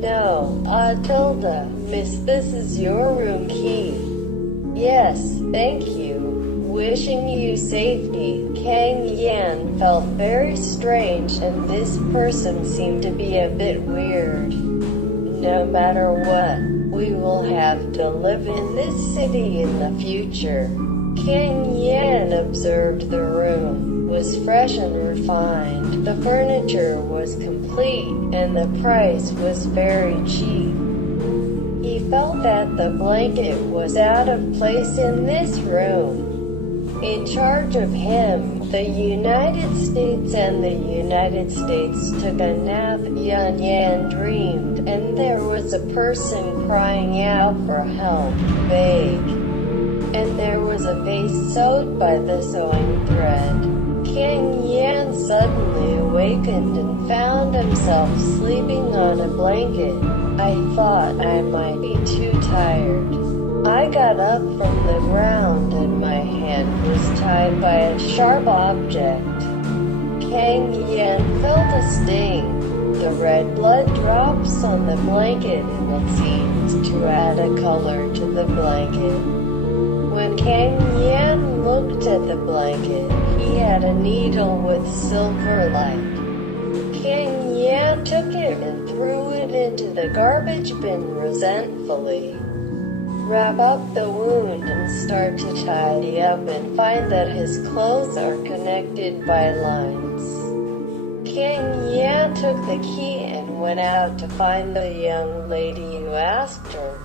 No, Tilda, miss, this is your room key. Yes, thank you. Wishing you safety. Cang Yan felt very strange, and this person seemed to be a bit weird. No matter what, we will have to live in this city in the future. Cang Yan observed the room was fresh and refined. The furniture was complete, and the price was very cheap. He felt that the blanket was out of place in this room. In charge of him, the United States and the United States took a nap. Yan dreamed, and there was a person crying out for help, vague. And there was a face sewed by the sewing thread. Cang Yan suddenly awakened and found himself sleeping on a blanket. I thought I might be too tired. I got up from the ground and my hand was tied by a sharp object. Cang Yan felt a sting. The red blood drops on the blanket, and it seems to add a color to the blanket. When Cang Yan looked at the blanket, he had a needle with silver light. Cang Yan took it and threw it into the garbage bin resentfully. Wrap up the wound and start to tidy up and find that his clothes are connected by lines. Cang Yan took the key and went out to find the young lady who asked her,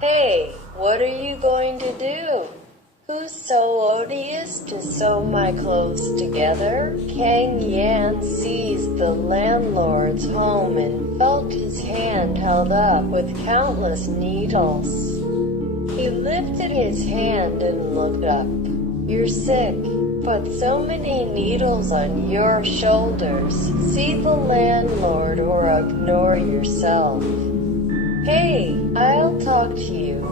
"Hey, what are you going to do? Who's so odious to sew my clothes together?" Cang Yan seized the landlord's home and felt his hand held up with countless needles. He lifted his hand and looked up. "You're sick. Put so many needles on your shoulders. See the landlord or ignore yourself." "Hey, I'll talk to you."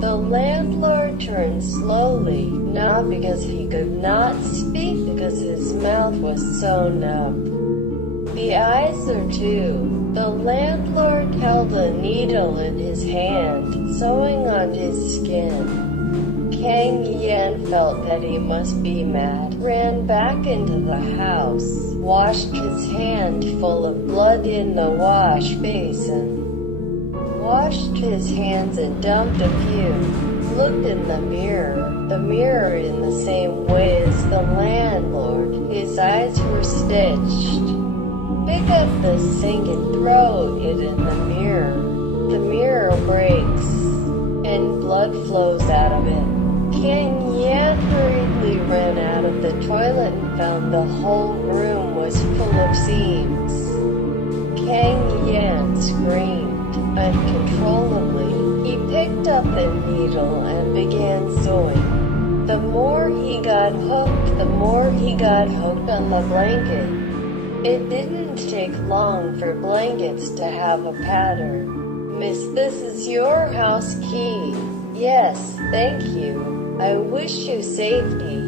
The landlord turned slowly, not because he could not speak, because his mouth was sewn up. The eyes are too. The landlord held a needle in his hand, sewing on his skin. Cang Yan felt that he must be mad, ran back into the house, washed his hand full of blood in the wash basin, washed his hands and dumped a few, looked in the mirror in the same way as the landlord. His eyes were stitched. Pick up the sink and throw it in the mirror. The mirror breaks, and blood flows out of it. Cang Yan hurriedly ran out of the toilet and found the whole room was full of seams. Cang Yan screamed uncontrollably. He picked up the needle and began sewing. The more he got hooked, the more he got hooked on the blanket. It didn't take long for blankets to have a pattern. "Miss, this is your house key." "Yes, thank you. I wish you safety."